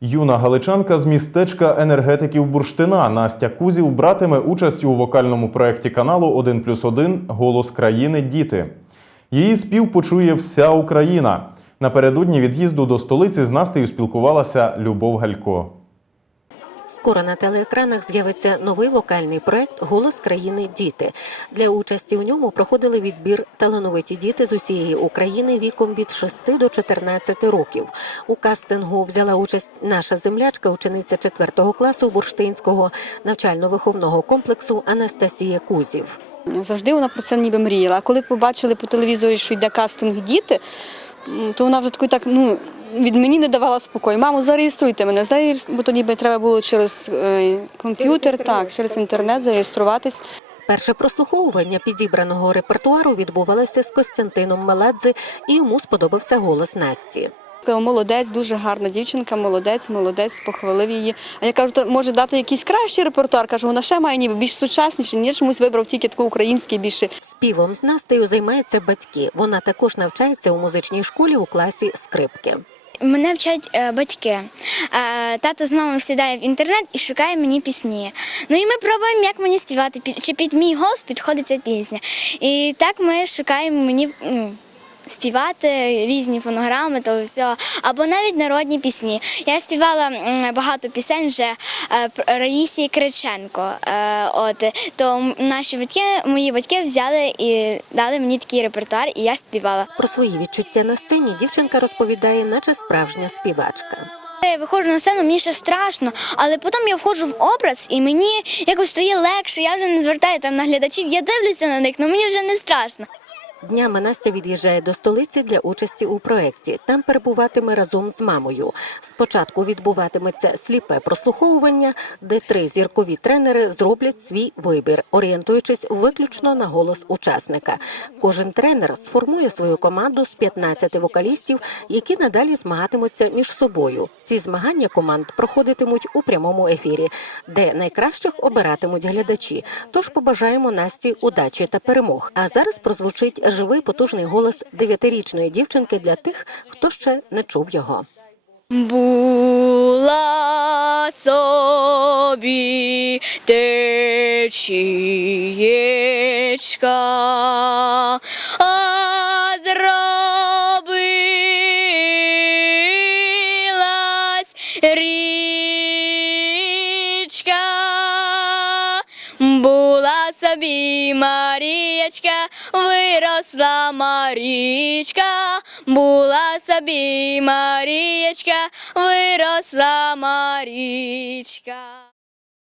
Юна галичанка з містечка енергетиків Бурштина Настя Кузів братиме участь у вокальному проєкті каналу 1 плюс 1 Голос країни Діти. Її спів почує вся Україна. Напередодні від'їзду до столиці з Настею спілкувалася Любов Галько. Скоро на телеекранах з'явиться новий вокальний проект Голос країни Діти. Для участі у ньому проходили відбір талановиті діти з усієї України віком від 6 до 14 років. У кастингу взяла участь наша землячка, учениця 4 класу Бурштинського навчально-виховного комплексу Анастасія Кузів. Завжди вона про це ніби мріяла. А коли побачили по телевізорі, що йде кастинг діти, то вона вже такий так, ну. Від мені не давала спокою. Мамо, зареєструйте мене, зареєструйте, бо тоді би треба було через е, комп'ютер, так, через інтернет зареєструватись. Перше прослуховування підібраного репертуару відбувалося з Костянтином Меладзе, і йому сподобався голос Насті. Молодець, дуже гарна дівчинка, молодець, молодець, похвалив її. А я кажу, то може дати якийсь кращий репертуар. Кажу, вона ще має ніби більш сучасніший, ні, чомусь вибрав тільки такий український більше. Співом з Настею займаються батьки. Вона також навчається у музичній школі у класі скрипки. Мене вчать е, батьки. Е, тато з мамою сідає в інтернет і шукає мені пісні. Ну і ми пробуємо, як мені співати, чи під мій голос підходить ця пісня. І так ми шукаємо мені. Співати різні фонограми, то все, або навіть народні пісні. Я співала багато пісень вже е, Раїсі Криченко. Е, От то наші батьки, мої батьки взяли і дали мені такий репертуар, і я співала. Про свої відчуття на сцені дівчинка розповідає, наче справжня співачка. Я виходжу на сцену, мені ще страшно, але потім я входжу в образ і мені якось стає легше. Я вже не звертаю там на глядачів, я дивлюся на них, але мені вже не страшно. Днями Настя від'їжджає до столиці для участі у проєкті. Там перебуватиме разом з мамою. Спочатку відбуватиметься сліпе прослуховування, де три зіркові тренери зроблять свій вибір, орієнтуючись виключно на голос учасника. Кожен тренер сформує свою команду з 15 вокалістів, які надалі змагатимуться між собою. Ці змагання команд проходитимуть у прямому ефірі, де найкращих обиратимуть глядачі. Тож побажаємо Насті удачі та перемог. А зараз прозвучить живий потужний голос дев'ятирічної дівчинки для тих, хто ще не чув його. Була собі течієчка, а зробилась річка. Була собі Марієчка, виросла Марічка, була собі Марієчка, виросла Марічка.